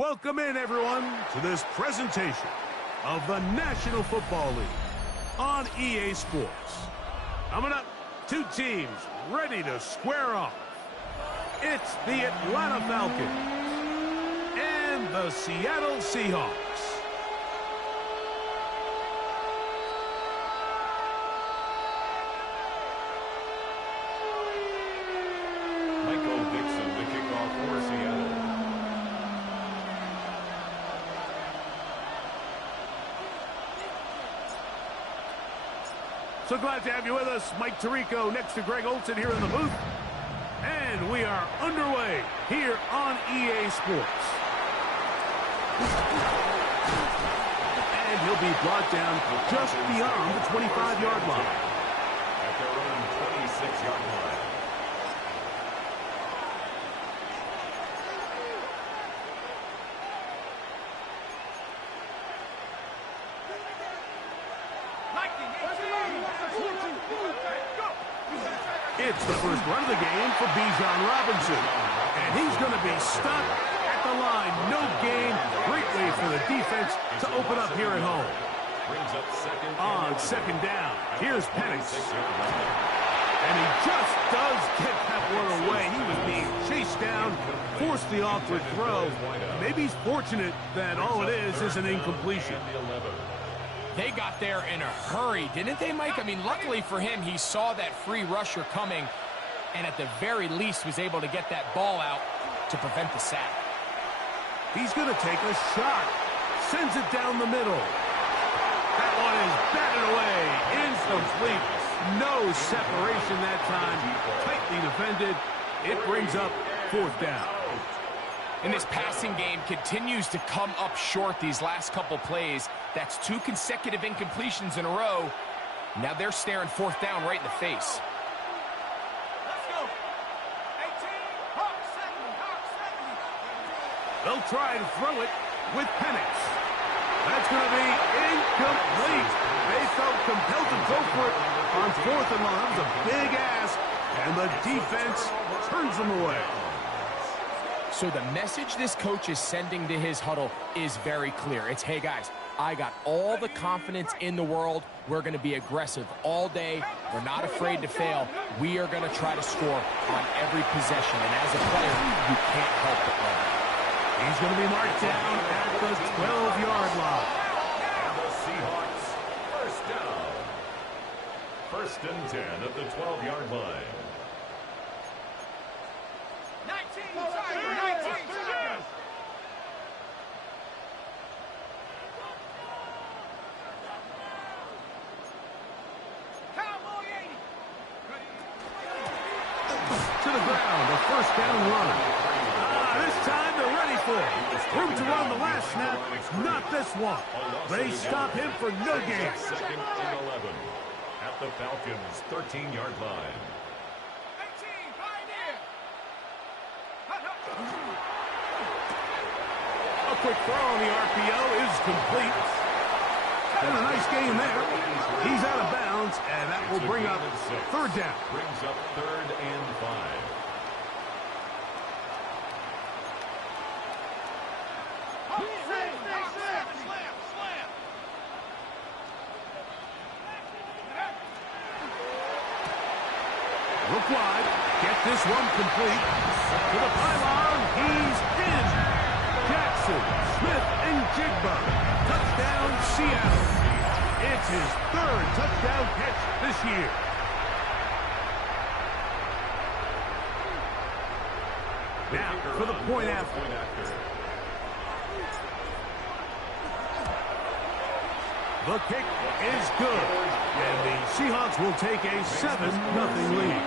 Welcome in, everyone, to this presentation of the National Football League on EA Sports. Coming up, two teams ready to square off. It's the Atlanta Falcons and the Seattle Seahawks. Michael Dixon, the kickoff for Seattle. So glad to have you with us. Mike Tirico next to Greg Olsen here in the booth. And we are underway here on EA Sports. And he'll be brought down just beyond the 25-yard line. At their own 26-yard line. It's the first run of the game for Bijan Robinson. And he's going to be stuck at the line. No gain. Great way for the defense to open up here at home. On second down, here's Penix. And he just does get that one away. He was being chased down, forced the awkward throw. Maybe he's fortunate that all it is an incompletion. They got there in a hurry, didn't they, Mike? I mean, luckily for him, he saw that free rusher coming and at the very least was able to get that ball out to prevent the sack. He's going to take a shot. Sends it down the middle. That one is batted away. Incomplete. No separation that time. Tightly defended. It brings up fourth down. And this passing game continues to come up short these last couple plays. That's two consecutive incompletions in a row. Now they're staring fourth down right in the face. Let's go. 18, Hawks 70, Hawks 70. They'll try to throw it with Penix. That's going to be incomplete. They felt compelled to go for it on fourth and long. That was a big ask, and the defense turns them away. So the message this coach is sending to his huddle is very clear. It's, hey, guys, I got all the confidence in the world. We're going to be aggressive all day. We're not afraid to fail. We are going to try to score on every possession. And as a player, you can't help but win. He's going to be marked down at the 12-yard line. And the Seahawks, first down. First and 10 at the 12-yard line. 19, Tiger, 19, Tiger. Cowboy 80. To the ground, a first down run. This time they're ready for it. Room to run the last snap, not this one. They stop him for no gain. Second and 11 at the Falcons' 13-yard line. 18, Pioneer. A quick throw on the RPO is complete. And a nice game there. He's out of bounds, and that will bring up third down. Brings up third and 5. Look wide. Get this one complete. To the pylon. He's in. Jackson, Smith, and Jigba. Touchdown, Seattle. It's his third touchdown catch this year. Now, for the point after. The kick is good. And the Seahawks will take a 7-0 lead.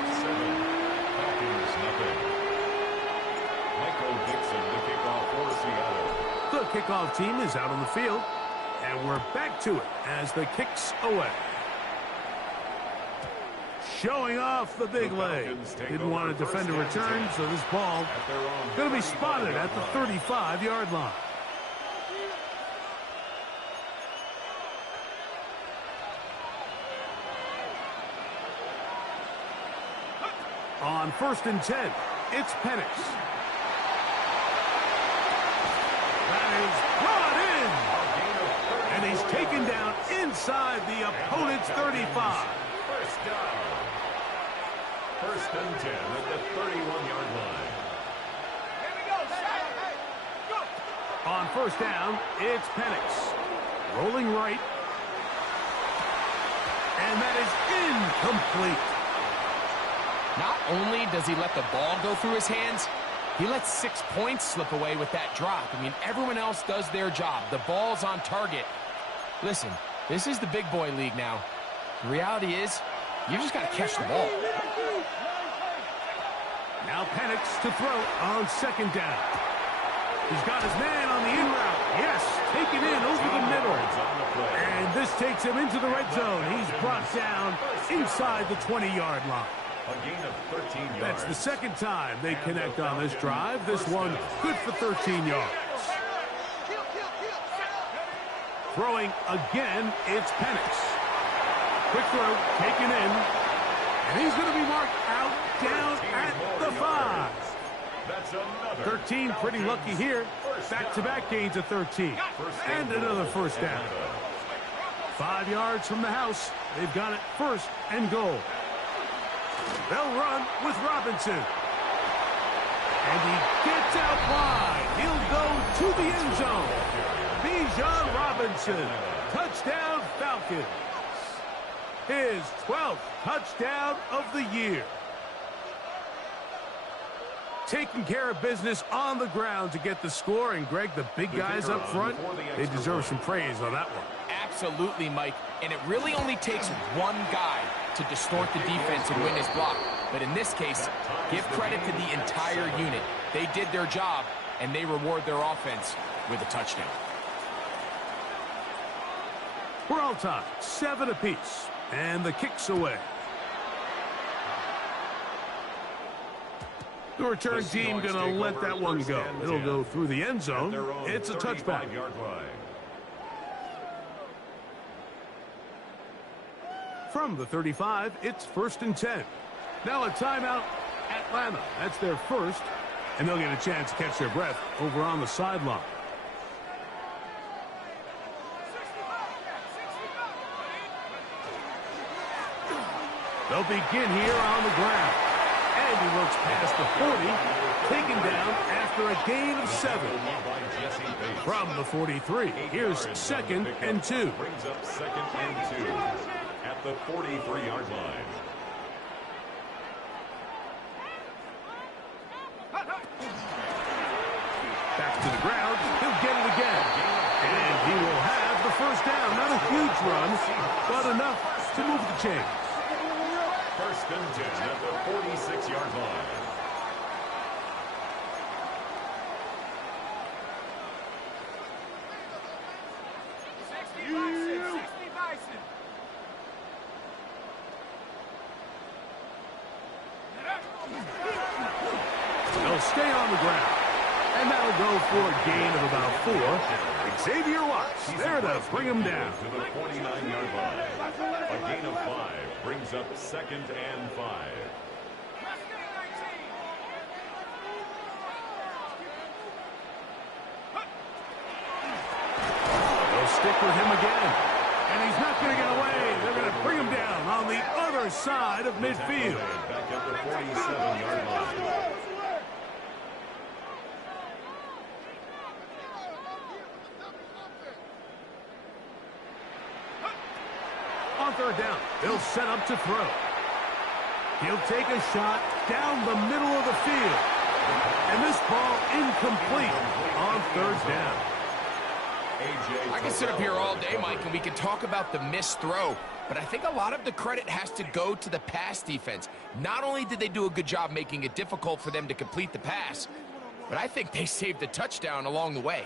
Falcons, nothing. Michael Dixon, the kickoff for Seattle. The kickoff team is out on the field. And we're back to it as the kick's away. Showing off the big leg. Didn't want to defend a return, so this ball going to be spotted at the 35-yard line. On first and 10, it's Penix. is brought in. And he's taken down inside the opponent's 35. First down. First and 10 at the 31-yard line. Here we go. Hey, go. On first down, it's Penix. Rolling right. And that is incomplete. Not only does he let the ball go through his hands, he lets 6 points slip away with that drop. I mean, everyone else does their job. The ball's on target. Listen, this is the big boy league now. The reality is, you just got to catch the ball. Now Penix to throw on second down. He's got his man on the in route. Yes, taken in over the middle. And this takes him into the red zone. He's brought down inside the 20-yard line. A gain of 13 yards. That's the second time they connect on this drive. This one good for 13 yards. Throwing again, it's Penix. Quick throw, taken in. And he's going to be marked out down at the 5. That's another 13, pretty lucky here. Back-to-back gains of 13. And another first down. 5 yards from the house. They've got it first and goal. They'll run with Robinson. And he gets out wide. He'll go to the end zone. Bijan Robinson. Touchdown Falcons. His 12th touchdown of the year. Taking care of business on the ground to get the score. And, Greg, the big guys up front, they deserve some praise on that one. Absolutely, Mike. And it really only takes one guy to distort the defense and win his block. But in this case, give credit to the entire unit. They did their job, and they reward their offense with a touchdown. We're all tied, 7 apiece. And the kick's away. The return team going to let that one go. It'll go through the end zone. It's a touchback. From the 35, it's first and 10. Now a timeout, Atlanta. That's their first, and they'll get a chance to catch their breath over on the sideline. They'll begin here on the ground. And he looks past the 40, taken down after a gain of 7. From the 43, here's second and 2. Brings up second and 2 at the 43-yard line. Back to the ground. He'll get it again. And he will have the first down. Not a huge run, but enough to move the chains. First and 10 at the 46-yard line. They'll stay on the ground. And that'll go for a gain of about 4. Xavier Watts there to bring him down. To the 49-yard line. A gain of 5 brings up second and 5. They'll stick with him again. And he's not going to get away. They're going to bring him down on the other side of midfield. Back at the 47-yard line. On third down, they'll set up to throw. He'll take a shot down the middle of the field. And this ball incomplete on third down. I can sit up here all day, Mike, and we can talk about the missed throw, but I think a lot of the credit has to go to the pass defense. Not only did they do a good job making it difficult for them to complete the pass, but I think they saved the touchdown along the way.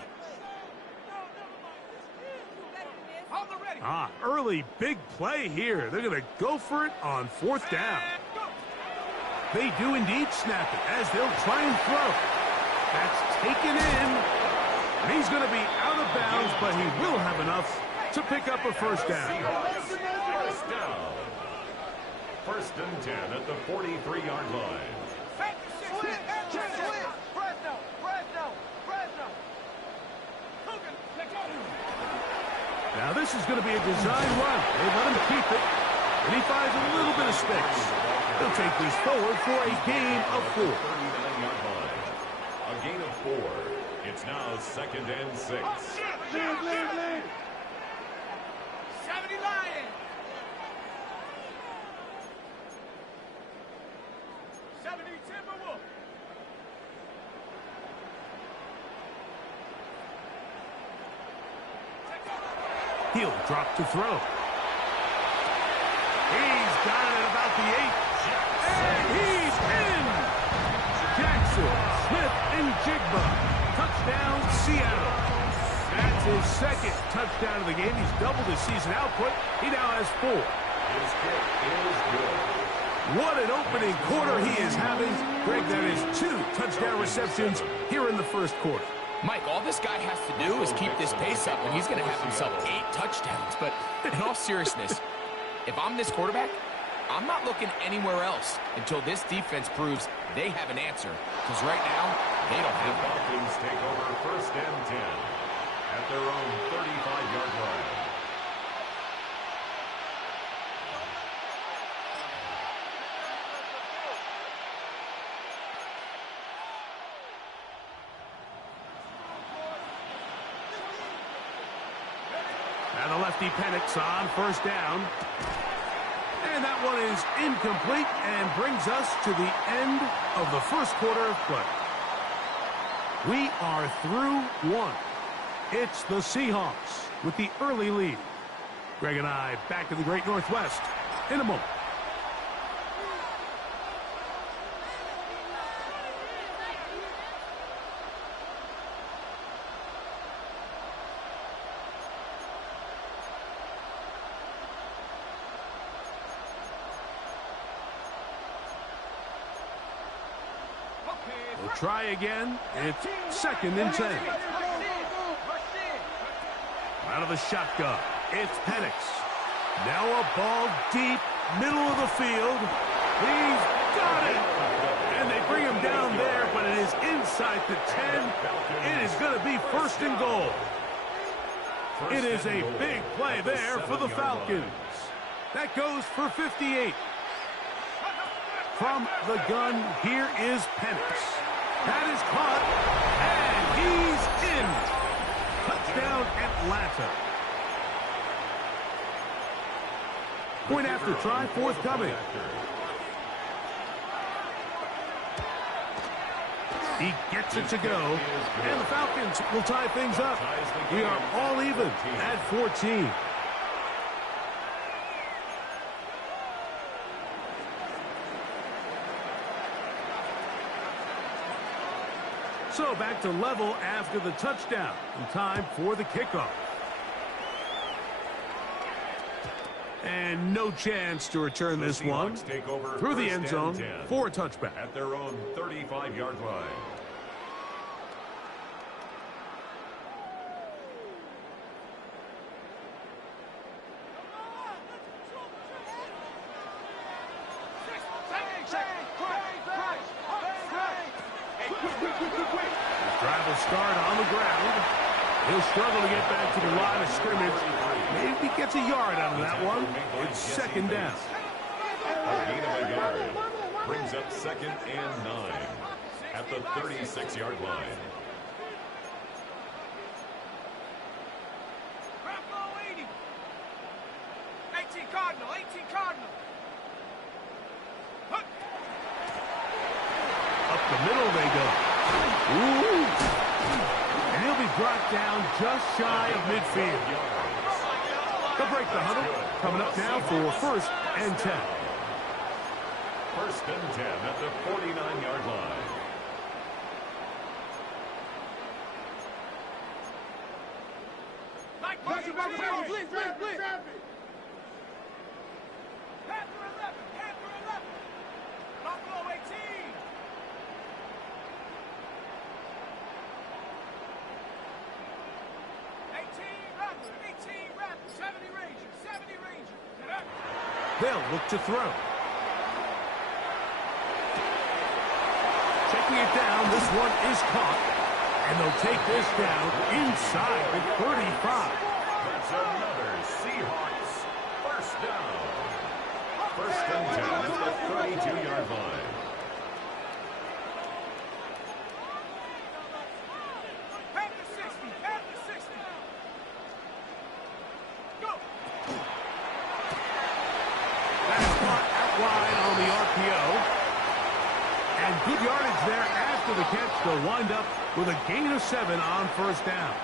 Early big play here. They're going to go for it on fourth down. They do indeed snap it as they'll try and throw. That's taken in. And he's going to be out of bounds, but he will have enough to pick up a first down. First down. First and 10 at the 43-yard line. Now this is going to be a design run. They let him keep it, and he finds a little bit of space. He'll take this forward for a gain of 4. 39-yard line. A gain of 4. It's now 2nd and 6. Lead. 70 Lions. 70 Timberwolves. He'll drop to throw. He's got it at about the 8. And he's in! Jackson, Smith, and Jigba. Touchdown, Seattle. That's his second touchdown of the game. He's doubled his season output. He now has 4. His kick is good. What an opening quarter he is having. Greg, that is 2 touchdown receptions here in the first quarter. Mike, all this guy has to do is keep this pace up, and he's going to have himself 8 touchdowns. But in all seriousness, if I'm this quarterback, I'm not looking anywhere else until this defense proves they have an answer. Because right now, they don't have The one. Falcons take over 1st and 10 at their own 35-yard line. And the lefty Penix on 1st down. And that one is incomplete and brings us to the end of the first quarter of play. We are through 1. It's the Seahawks with the early lead. Greg and I back in the Great Northwest in a moment. We'll try again. It's 2nd and 10. Out of the shotgun, it's Penix. Now a ball deep, middle of the field. He's got it. And they bring him down there, but it is inside the 10. It is going to be 1st and goal. It is a big play there for the Falcons. That goes for 58. From the gun, here is Penix. That is caught, and he's in. Touchdown, Atlanta. Point after try, forthcoming. He gets it to go, and the Falcons will tie things up. We are all even at 14. So back to level after the touchdown. And time for the kickoff. And no chance to return this one through the end zone for a touchback. At their own 35-yard line. Drive will start on the ground. He'll struggle to get back to the line of scrimmage. Maybe gets a yard out of that one. It's 2nd down. A gain of a yard brings up 2nd and 9 at the 36-yard line. Bravo 80. 18 Cardinal. 18 Cardinal. Hook. Up the middle they go. Ooh. And he'll be brought down just shy of midfield. They'll break the huddle. Coming up now for 1st and 10. 1st and 10 at the 49-yard line. Like please. Panther 11. Panther 11. Buffalo 18. 18 Raptors, 70 Rangers, 70 Rangers. Get up. They'll look to throw. Checking it down, this one is caught. And they'll take this down inside the 35. That's another First and 10 at the 32-yard line. Half the 60, half the 60. Go. That is caught out wide on the RPO. And good yardage there after the catch. They'll wind up with a gain of 7 on first down.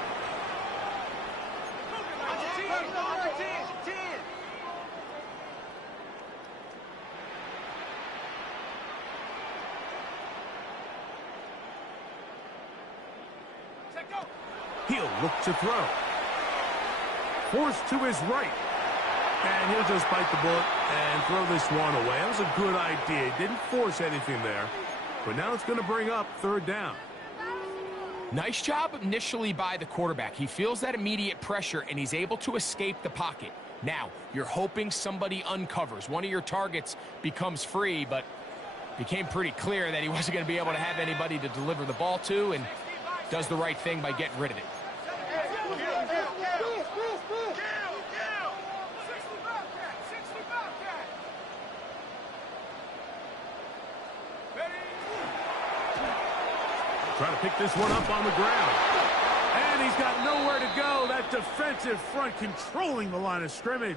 He'll look to throw. Forced to his right. And he'll just bite the bullet and throw this one away. That was a good idea. Didn't force anything there. But now it's going to bring up third down. Nice job initially by the quarterback. He feels that immediate pressure, and he's able to escape the pocket. Now, you're hoping somebody uncovers. One of your targets becomes free, but became pretty clear that he wasn't going to be able to have anybody to deliver the ball to, and does the right thing by getting rid of it. Trying to pick this one up on the ground. And he's got nowhere to go. That defensive front controlling the line of scrimmage.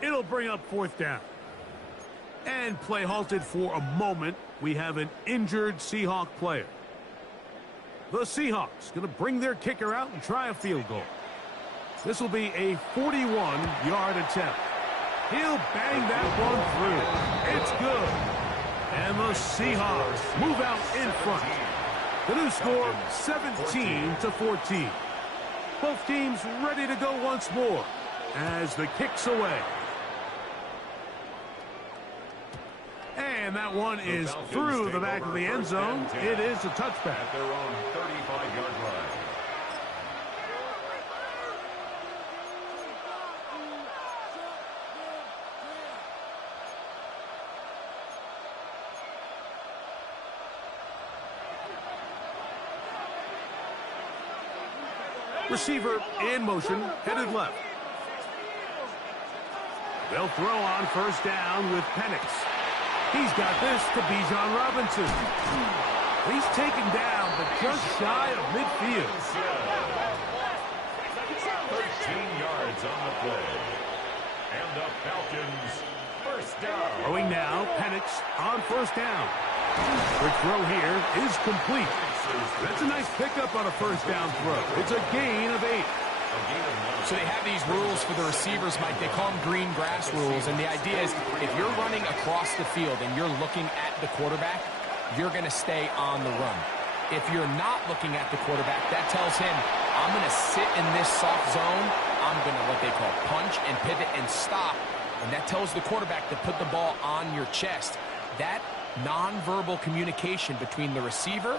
It'll bring up fourth down. And play halted for a moment. We have an injured Seahawk player. The Seahawks going to bring their kicker out and try a field goal. This will be a 41-yard attempt. He'll bang that one through. It's good. And the Seahawks move out in front. The new score, 17-14. Both teams ready to go once more as the kick's away. And that one is through the back of the end zone. It is a touchback. At their own 35-yard line. Receiver in motion, headed left. They'll throw on first down with Penix. He's got this to Bijan Robinson. He's taken down, but just shy of midfield. 13 yards on the play. And the Falcons first down. Throwing now, Penix on first down. The throw here is complete. That's a nice pickup on a first down throw. It's a gain of 8. So they have these rules for the receivers, Mike. They call them green grass rules. And the idea is if you're running across the field and you're looking at the quarterback, you're going to stay on the run. If you're not looking at the quarterback, that tells him, I'm going to sit in this soft zone. I'm going to what they call punch and pivot and stop. And that tells the quarterback to put the ball on your chest. That nonverbal communication between the receiver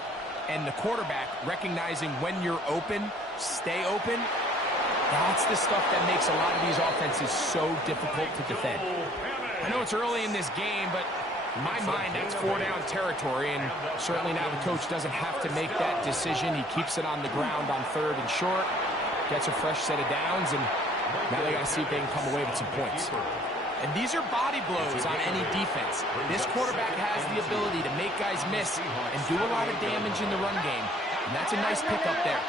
and the quarterback, recognizing when you're open, stay open, that's the stuff that makes a lot of these offenses so difficult to defend. I know it's early in this game, but in my mind, that's 4-down territory, and certainly now the coach doesn't have to make that decision. He keeps it on the ground on third and short, gets a fresh set of downs, and now they got to see if they can come away with some points. And these are body blows on any defense. This quarterback has the ability to make guys miss and do a lot of damage in the run game. And that's a nice pickup there.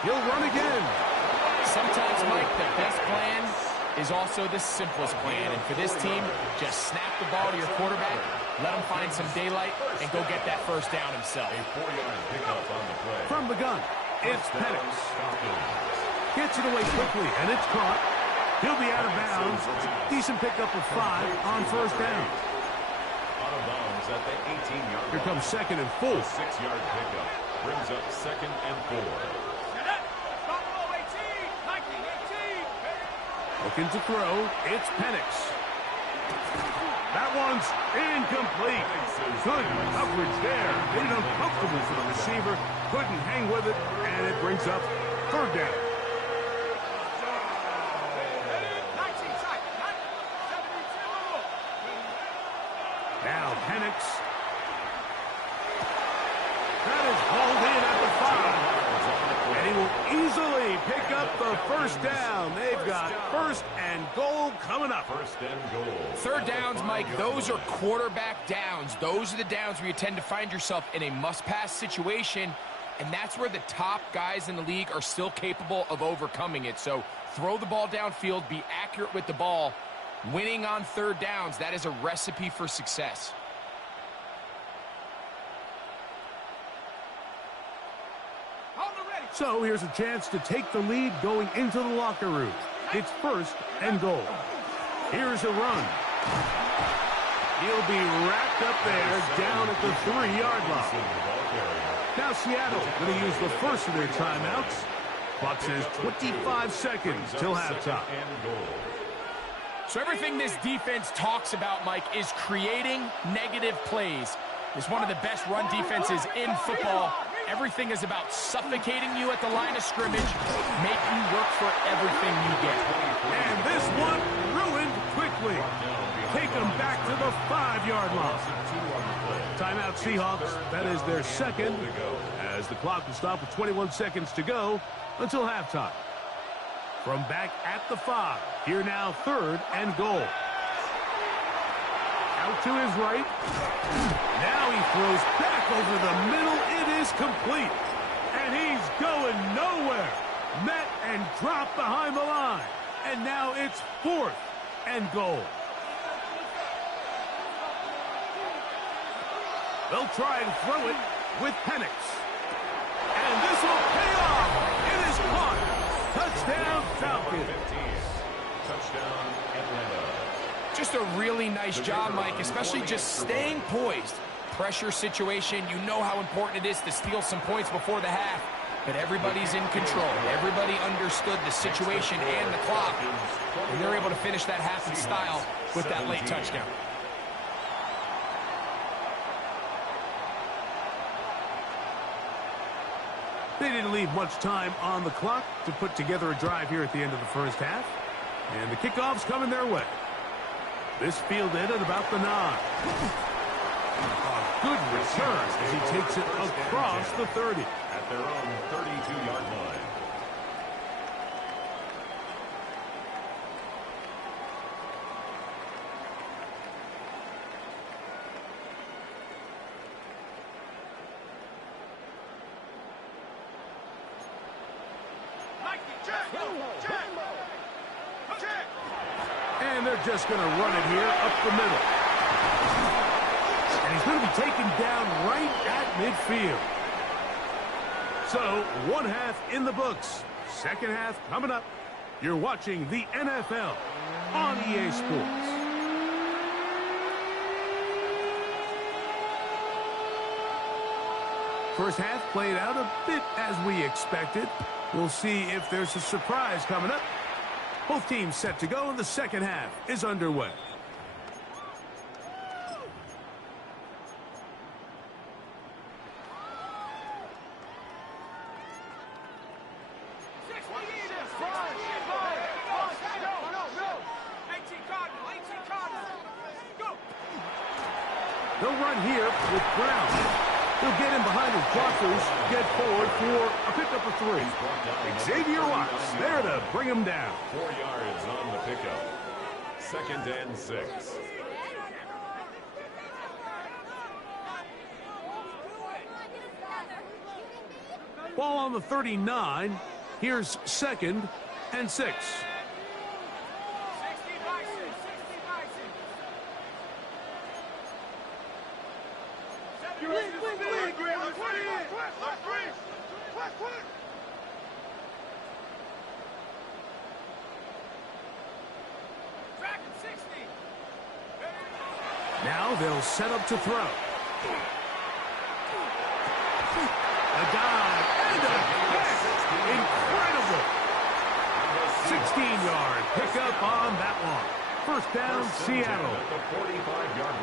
He'll run again. Sometimes, Mike, the best plan is also the simplest plan. And for this team, just snap the ball to your quarterback, let him find some daylight, and go get that first down himself. A 4-yard pickup on the play. From the gun, it's Penix. Gets it away quickly, and it's caught. He'll be out of bounds. Decent pickup of 5 on first down. Out of bounds at the 18-yard line. Here comes second and full. 6-yard pickup brings up second and 4. Looking to throw, it's Penix. That one's incomplete. Good coverage there. Made it uncomfortable for the receiver. Couldn't hang with it, and it brings up third down. Now Penix. That is hauled in at the 5. And he will easily pick up the first first down. They've got first and goal coming up. First and goal. Third downs, Mike, those are quarterback downs. Those are the downs where you tend to find yourself in a must-pass situation, and that's where the top guys in the league are still capable of overcoming it. So throw the ball downfield, be accurate with the ball. Winning on third downs, that is a recipe for success. So here's a chance to take the lead going into the locker room. It's first and goal. Here's a run. He'll be wrapped up there down at the 3-yard line. Now Seattle going to use the first of their timeouts. Clock says 25 seconds till halftime. So everything this defense talks about, Mike, is creating negative plays. It's one of the best run defenses in football. Everything is about suffocating you at the line of scrimmage, make you work for everything you get. And this one ruined quickly. Take them back to the 5-yard line. Timeout Seahawks. That is their second, as the clock will stop with 21 seconds to go until halftime. From back at the 5, here now third and goal. Out to his right. Now he throws back over the middle. It is complete. And he's going nowhere. Met and dropped behind the line. And now it's fourth and goal. They'll try and throw it with Penix. And this will pay off. It is caught. Touchdown, Falcons. Touchdown, Atlanta. Just a really nice job, Mike, especially just staying poised. Pressure situation, you know how important it is to steal some points before the half, but everybody's in control. Everybody understood the situation and the clock, and they're able to finish that half in style with that late touchdown. They didn't leave much time on the clock to put together a drive here at the end of the first half. And the kickoff's coming their way. This fielded at about the 9. A good return as he takes it across the 30. At their own 32-yard line. And they're just going to run it here up the middle. And he's going to be taken down right at midfield. So, one half in the books. Second half coming up. You're watching the NFL on EA Sports. First half played out a bit as we expected. We'll see if there's a surprise coming up. Both teams set to go, and the second half is underway. They'll run here with Brown. He'll get in behind his blockers, get forward for a pickup of 3. Xavier Watts there to bring him down. 4 yards on the pickup. 2nd and 6. Ball on the 39. Here's 2nd and 6. Now they'll set up to throw. A dive and a catch. Incredible. 16-yard pickup on that one. First down, Seattle.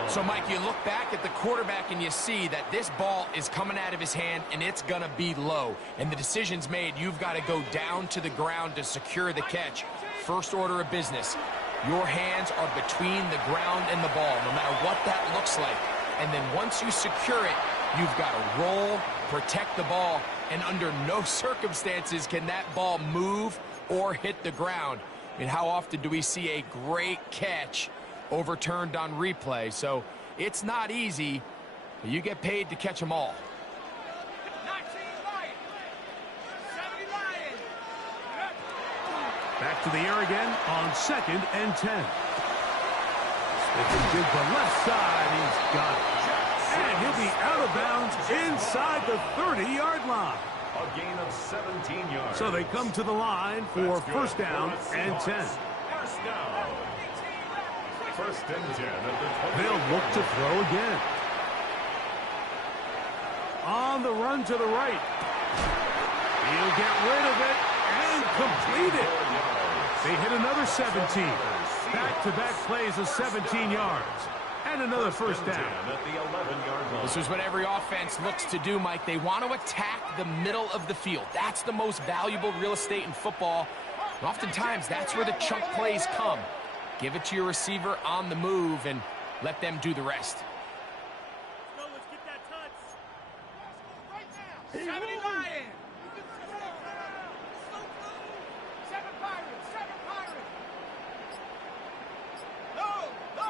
So, Mike, you look back at the quarterback and you see that this ball is coming out of his hand and it's going to be low. And the decision's made. You've got to go down to the ground to secure the catch. First order of business. Your hands are between the ground and the ball, no matter what that looks like. And then once you secure it, you've got to roll, protect the ball, and under no circumstances can that ball move or hit the ground. I mean, how often do we see a great catch overturned on replay? So it's not easy, but you get paid to catch them all. 19 Lions. 70 Lions. Back to the air again on 2nd and 10. Smith and dig the left side. He's got it. And he'll be out of bounds inside the 30-yard line. A gain of 17 yards. So they come to the line for first down and 10. First down. First and 10 at the 20. They'll look to throw again. On the run to the right. He'll get rid of it and complete it. They hit another 17. Back-to-back plays of 17 yards. And another first down. At the 11-yard line. This is what every offense looks to do, Mike. They want to attack the middle of the field. That's the most valuable real estate in football. And oftentimes, that's where the chunk plays come. Give it to your receiver on the move and let them do the rest. Let's go, let's get that touch. Right now. 70 Lions. 7 Pirates. 7 Pirates. No, no.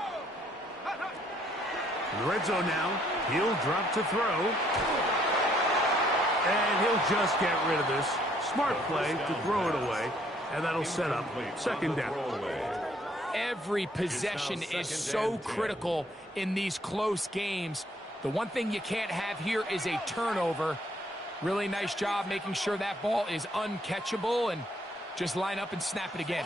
In the red zone now. He'll drop to throw. And he'll just get rid of this. Smart play to throw it away. And that'll set up second down. Every possession is so critical in these close games. The one thing you can't have here is a turnover. Really nice job making sure that ball is uncatchable, and just line up and snap it again.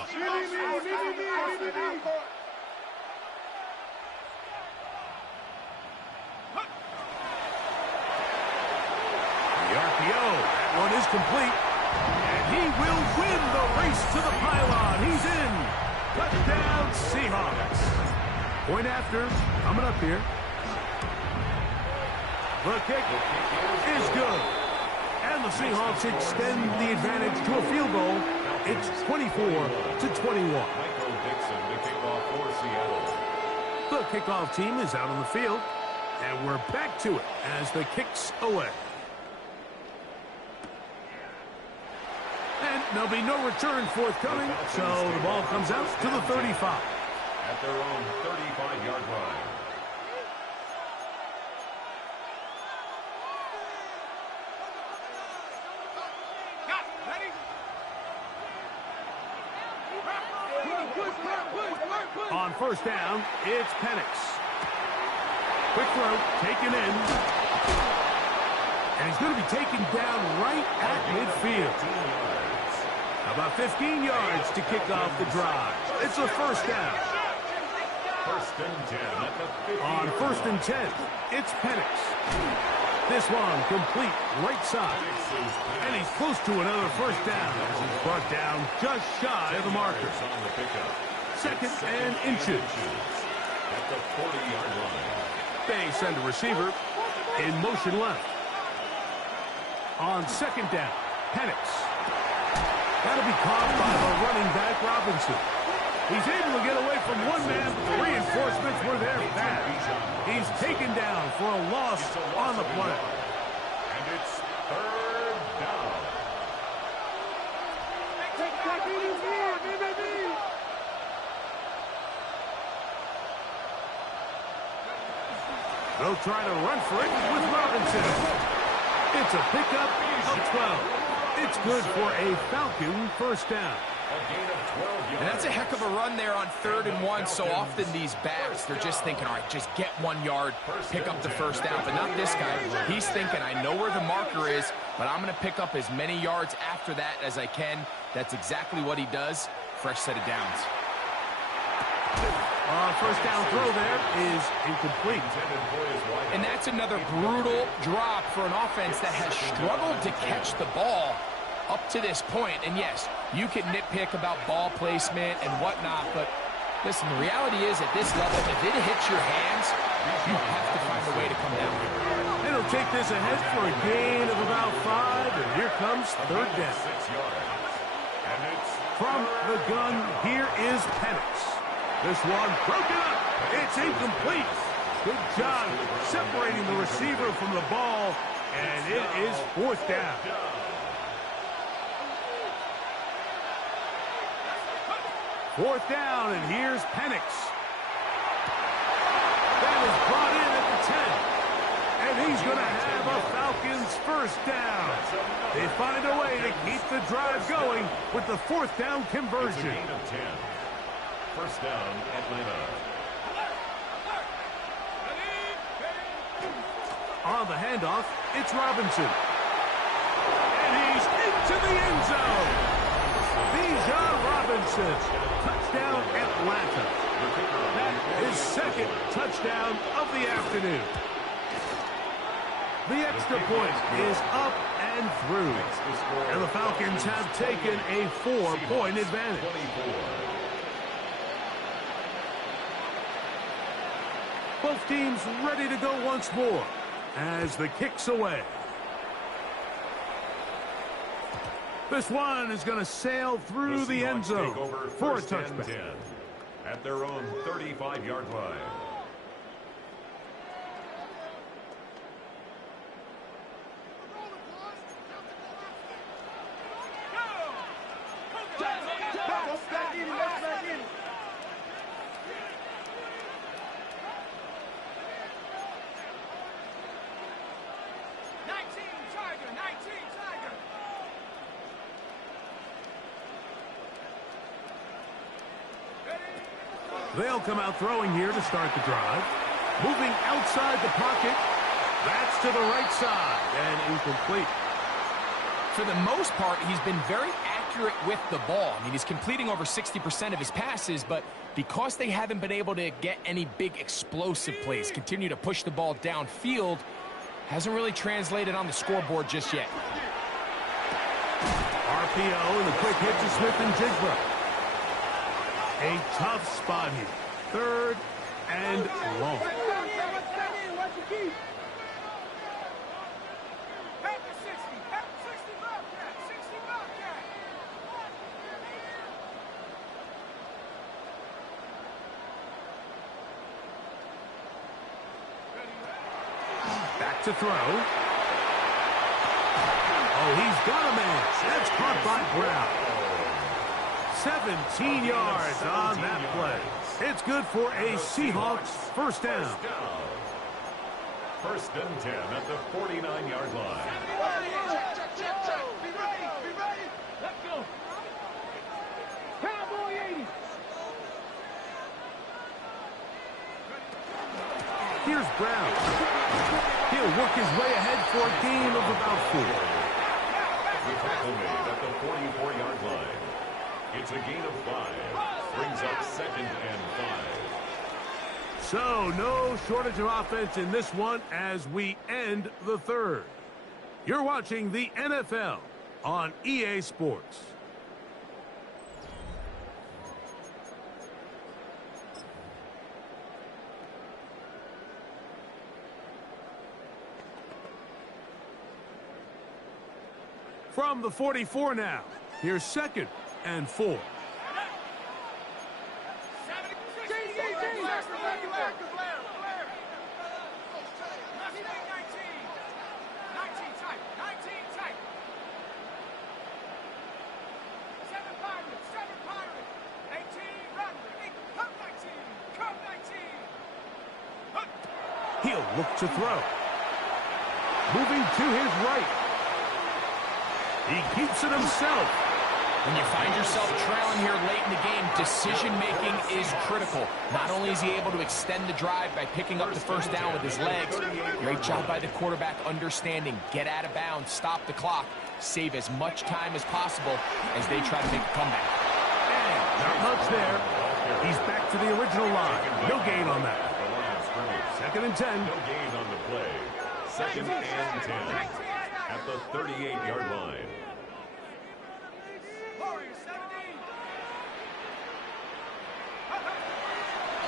The RPO, that one is complete. And he will win the race to the pylon. He's in. Touchdown, Seahawks. Point after, coming up here. The kick is good. And the Seahawks extend the advantage to a field goal. It's 24-21. Michael Dixon to kick off for Seattle. The kickoff team is out on the field. And we're back to it as the kick's away. And there'll be no return forthcoming, so the ball comes out to the 35. At their own 35-yard line. Got it. Ready? On first down, it's Penix. Quick throw, taken in. And he's going to be taken down right at midfield. About 15 yards to kick off the drive. It's a first down. First and 10 at the 50. On first and 10, it's Penix. This one complete right side. And he's close to another first down as he's brought down just shy of the marker. On the pickup. Second and inches. At the 40-yard line. They send a receiver in motion left. On second down, Penix. That'll be caught by the running back, Robinson. He's able to get away from one man, but the reinforcements were there fast. He's taken down for a loss on the play. And it's third down. They'll try to run for it with Robinson. It's a pickup of 12. It's good for a Falcon first down. A gain of 12 yards. And that's a heck of a run there on 3rd and 1. So often these backs, they're just thinking, all right, just get 1 yard, pick up the first down. But not this guy. He's thinking, I know where the marker is, but I'm going to pick up as many yards after that as I can. That's exactly what he does. Fresh set of downs. First down throw there is incomplete. And that's another brutal drop for an offense that has struggled to catch the ball up to this point. And yes, you can nitpick about ball placement and whatnot, but listen, the reality is at this level, if it hits your hands, you have to find a way to come down. And he'll take this ahead for a gain of about 5, and here comes third down. 6 yards. And it's From the gun, here is Penix. This one broken up. It's incomplete. Good job separating the receiver from the ball, and it is fourth down. 4th down, and here's Penix. That is brought in at the 10. And he's going to have a Falcons 1st down. They find a way to keep the drive going with the 4th down conversion. It's a gain of 10. 1st down, Atlanta. On the handoff, it's Robinson. And he's into the end zone. Bijan Robinson. Touchdown, Atlanta. That is 2nd touchdown of the afternoon. The extra point is up and through. And the Falcons have taken a 4-point advantage. Both teams ready to go once more as the kick's away. This one is going to sail through the end zone for a touchback. At their own 35-yard line. They'll come out throwing here to start the drive. Moving outside the pocket. That's to the right side and incomplete. For the most part, he's been very accurate with the ball. I mean, he's completing over 60% of his passes, but because they haven't been able to get any big explosive plays, continue to push the ball downfield, hasn't really translated on the scoreboard just yet. RPO and a quick hit to Smith and Jigba. A tough spot here. 3rd and long. Back to throw. Oh, he's got a man. That's caught by Brown. 17 yards on that play. It's good for a Seahawks 1st down. 1st and 10 at the 49-yard line. Let's go. Cowboy 80. Here's Brown. He'll work his way ahead for a gain of about 4. The tackle made at the 44-yard line. It's a gain of 5. Brings up 2nd and 5. So no shortage of offense in this one as we end the 3rd. You're watching the NFL on EA Sports. From the 44 now, here's 2nd and 4. He'll look to throw. Moving to his right. He keeps it himself. When you find yourself trailing here late in the game, decision-making is critical. Not only is he able to extend the drive by picking up the 1st down with his legs, great job by the quarterback understanding, get out of bounds, stop the clock, save as much time as possible as they try to make a comeback. And not much there. He's back to the original line. No gain on that. 2nd and 10. No gain on the play. 2nd and 10 at the 38-yard line.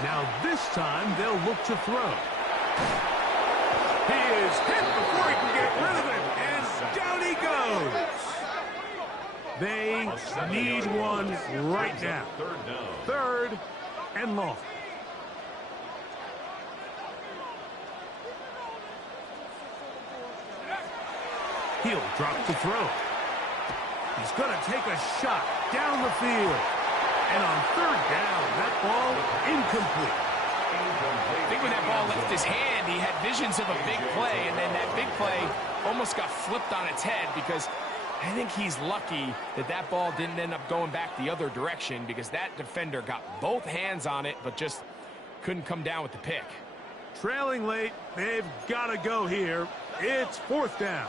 Now this time they'll look to throw. He is hit before he can get rid of it, and down he goes. They need one right now. 3rd and long. He'll drop to throw. He's going to take a shot down the field. And on third down, that ball incomplete. I think when that ball left his hand, he had visions of a big play, and then that big play almost got flipped on its head because I think he's lucky that that ball didn't end up going back the other direction because that defender got both hands on it but just couldn't come down with the pick. Trailing late, they've got to go here. It's fourth down.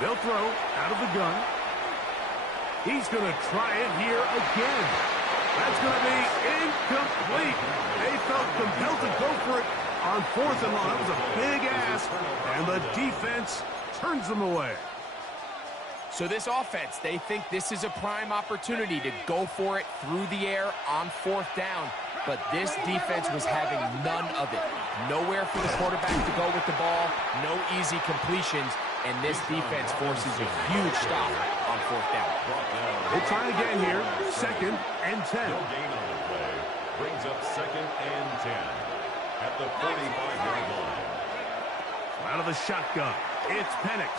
They'll throw out of the gun. He's going to try it here again. That's going to be incomplete. They felt compelled to go for it on fourth and long. That was a big ask, and the defense turns them away. So this offense, they think this is a prime opportunity to go for it through the air on fourth down. But this defense was having none of it. Nowhere for the quarterback to go with the ball, no easy completions, and this defense forces a huge stop on fourth down. They try again here, second and 10. No gain on the play. Brings up second and 10 at the 45-yard line. Out of the shotgun, it's Penix.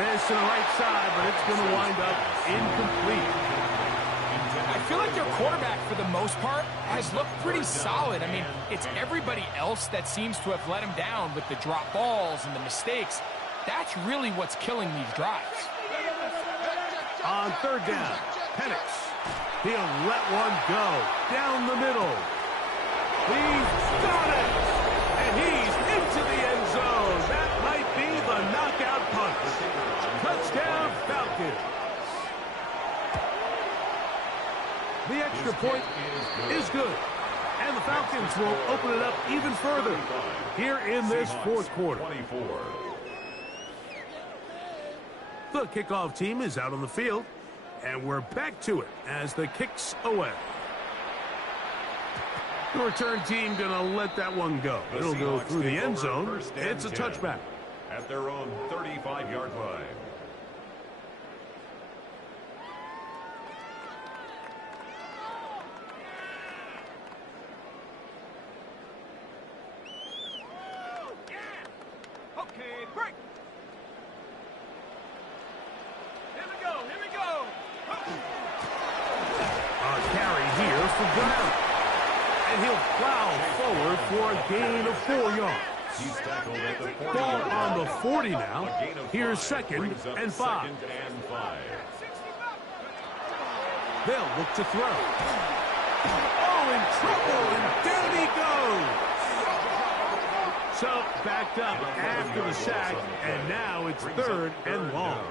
This to the right side, but it's going to wind up incomplete. I feel like their quarterback, for the most part, has looked pretty solid. I mean, it's everybody else that seems to have let him down with the drop balls and the mistakes. That's really what's killing these drives. On third down, Penix. He'll let one go down the middle. He's got it! And he's into the end zone. That might be the knockout punch. Touchdown, Falcons. The extra point is good. And the Falcons will open it up even further here in this fourth quarter. The kickoff team is out on the field, and we're back to it as the kick's away. The return team going to let that one go. It'll go through the end zone. It's a touchback. At their own 35-yard line. Okay, break. Here we go, here we go. A carry here for Brown. And he'll plow forward for a gain of 4 yards. He's tackled at the 40 Ball on the 40 now. Here's second and 5. They'll look to throw. Oh, in trouble, and down he goes. So, backed up after the sack, and now it's third and long.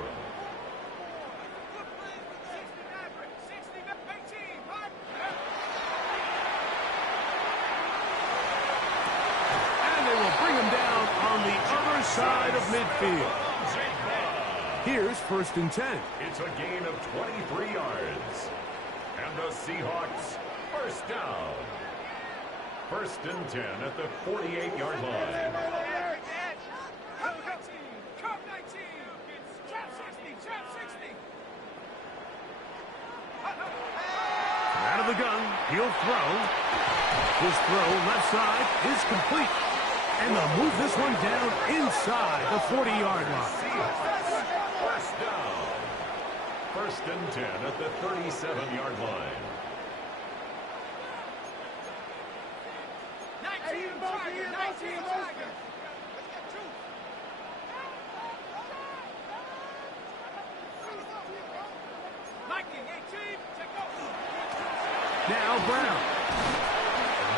And they will bring him down on the other side of midfield. Here's first and 10. It's a gain of 23 yards. And the Seahawks first down. First and 10 at the 48-yard line. Out of the gun, he'll throw. His throw left side is complete. And they'll move this one down inside the 40-yard line. First down. First and 10 at the 37-yard line. 19 Tiger, 19 Tiger. Now Brown.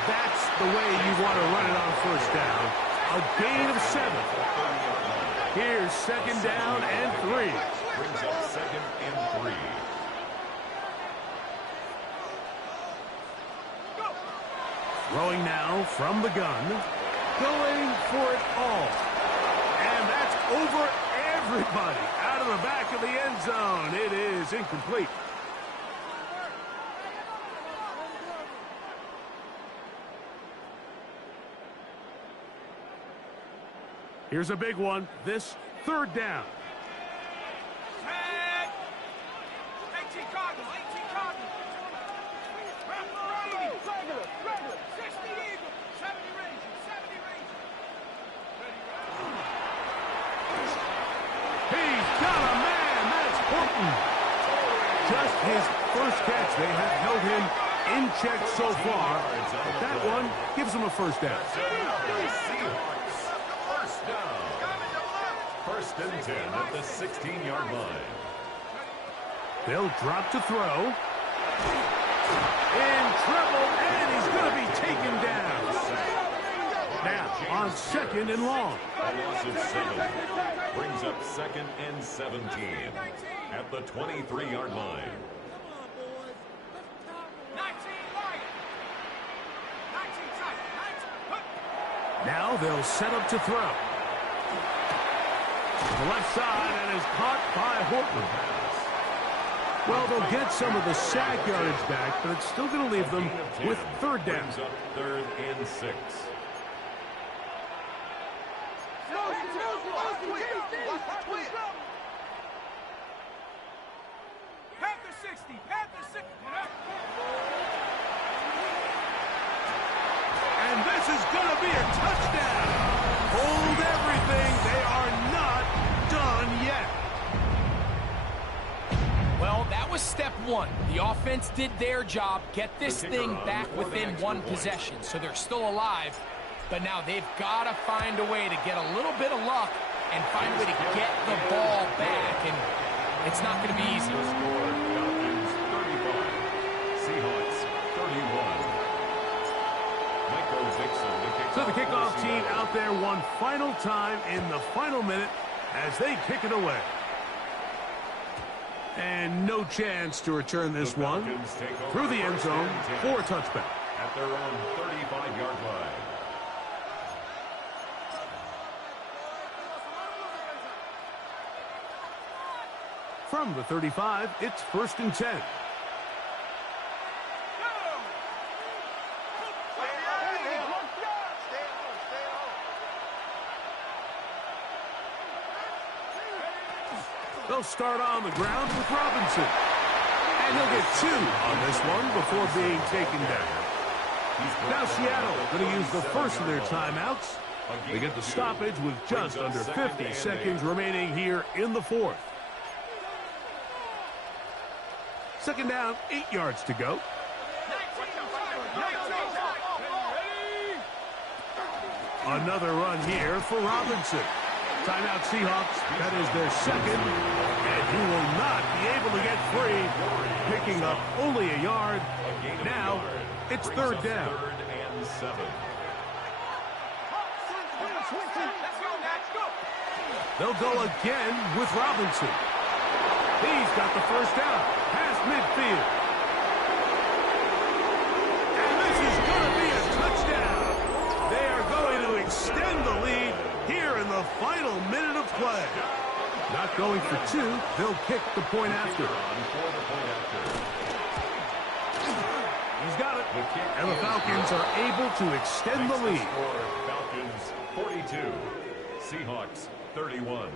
That's the way you want to run it on first down. A gain of 7. Here's second down and 3. Brings up second and 3. Throwing now from the gun. Going for it all. And that's over everybody. Out of the back of the end zone. It is incomplete. Here's a big one. This third down. 18 Cardinals, 18 Cardinals. his first catch. They have held him in check so far. But that one gives him a first down. Seahawks, first down. First and 10 at the 16-yard line. They'll drop to throw. In trouble, and he's going to be taken down. Now, on second and long. A loss of 7 brings up second and 17 at the 23-yard line. Now they'll set up to throw. The left side, and is caught by Horton. Well, they'll get some of the sack yardage back, but it's still going to leave them with third down. Brings up third and 6. Panther 60, Panther 60. And this is going to be a touchdown. Hold everything. They are not done yet. Well, that was step one. The offense did their job, get this thing back within one possession, so they're still alive. But now they've got to find a way to get a little bit of luck and find a way to get the ball back, and it's not going to be easy. The score, Falcons 35, Seahawks 31. Michael Dixon, the kickoff. So the kickoff team out there one final time in the final minute as they kick it away. And no chance to return this one through the end zone for a touchback. At their own 35-yard line. From the 35, it's first and 10. They'll start on the ground with Robinson. And he'll get 2 on this one before being taken down. Now Seattle going to use the first of their timeouts. They get the stoppage with just under 50 seconds remaining here in the fourth. Second down, 8 yards to go. Another run here for Robinson. Timeout Seahawks, that is their second, and he will not be able to get free, picking up only a yard. Now, it's third down. Third and 7. They'll go again with Robinson. He's got the first down, past midfield. And this is going to be a touchdown. They are going to extend the lead here in the final minute of play. Not going for 2, they'll kick the point after. He's got it. And the Falcons are able to extend the lead. Falcons 42, Seahawks 31.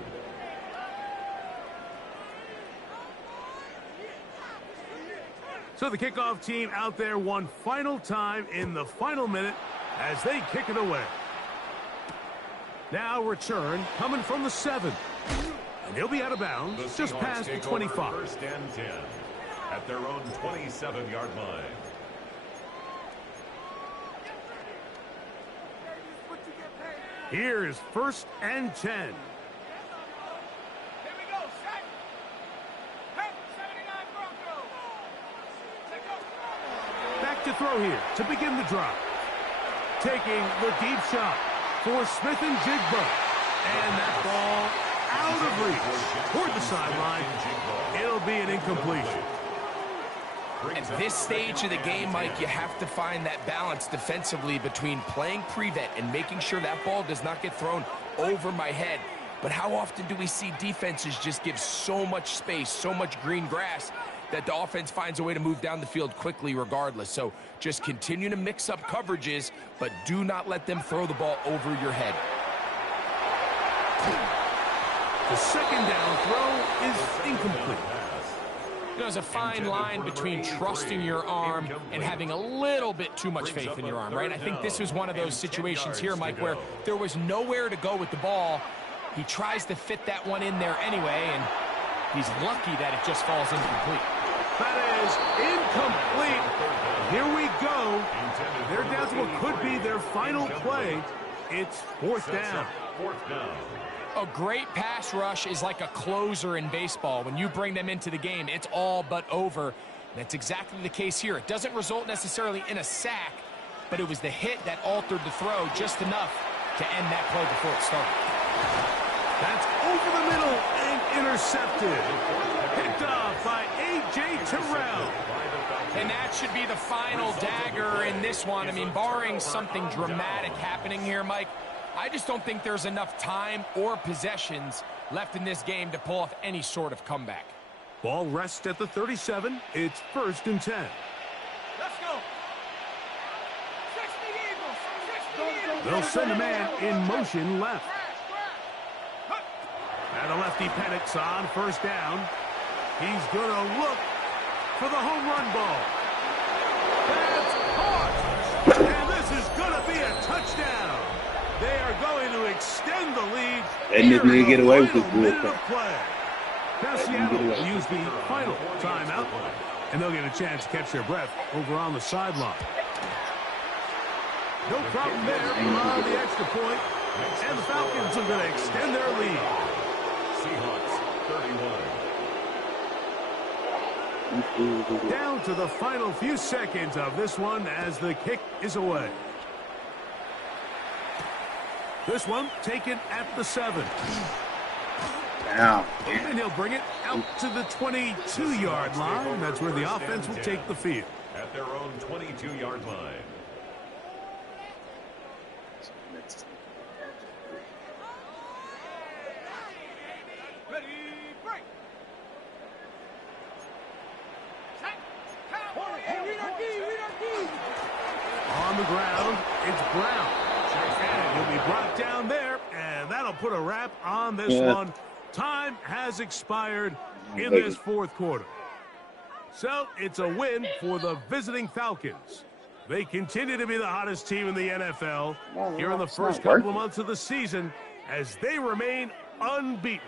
So the kickoff team out there one final time in the final minute as they kick it away. Now return coming from the 7. And he'll be out of bounds just past the 25. First and 10 at their own 27-yard line. Here is first and 10. Here we go, set. Panther 79 Broncos. Let's go. Back to throw here to begin the drive. Taking the deep shot for Smith and Jigba. And that ball out of reach toward the sideline. It'll be an incompletion. At this stage of the game, Mike, you have to find that balance defensively between playing prevent and making sure that ball does not get thrown over my head. But how often do we see defenses just give so much space, so much green grass, that the offense finds a way to move down the field quickly regardless? So just continue to mix up coverages, but do not let them throw the ball over your head. The second down throw is incomplete. There's a fine line between trusting your arm and having a little bit too much faith in your arm, right? I think this was one of those situations here, Mike, where there was nowhere to go with the ball. He tries to fit that one in there anyway, and he's lucky that it just falls incomplete. That is incomplete. Here we go. They're down to what could be their final play. It's fourth down. Fourth down. A great pass rush is like a closer in baseball. When you bring them into the game, it's all but over. That's exactly the case here. It doesn't result necessarily in a sack, but it was the hit that altered the throw just enough to end that play before it started. That's over the middle and intercepted. Picked off by A.J. Terrell. And that should be the final dagger in this one. I mean, barring something dramatic happening here, Mike, I just don't think there's enough time or possessions left in this game to pull off any sort of comeback. Ball rests at the 37. It's 1st and 10. Let's go. 60 Eagles. They'll send a man in motion left. And the lefty Penix on 1st down. He's going to look for the home run ball. That's caught. And this is going to be a touchdown. They are going to extend the lead. And this nigga get away with this minute real of play. Now Seattle will use the final timeout, and they'll get a chance to catch their breath over on the sideline. No problem there on the extra point, and the Falcons are going to extend their lead. Seahawks 31. Down to the final few seconds of this one as the kick is away. This one taken at the 7. Wow. And he'll bring it out to the 22-yard line. That's where the offense will take the field. At their own 22-yard line. Ready, break. Set. Count. Hey, read our D. On the ground, it's Brown. And he'll be brought down there, and that'll put a wrap on this one. Time has expired in this 4th quarter. So it's a win for the visiting Falcons. They continue to be the hottest team in the NFL here in the first couple of months of the season as they remain unbeaten.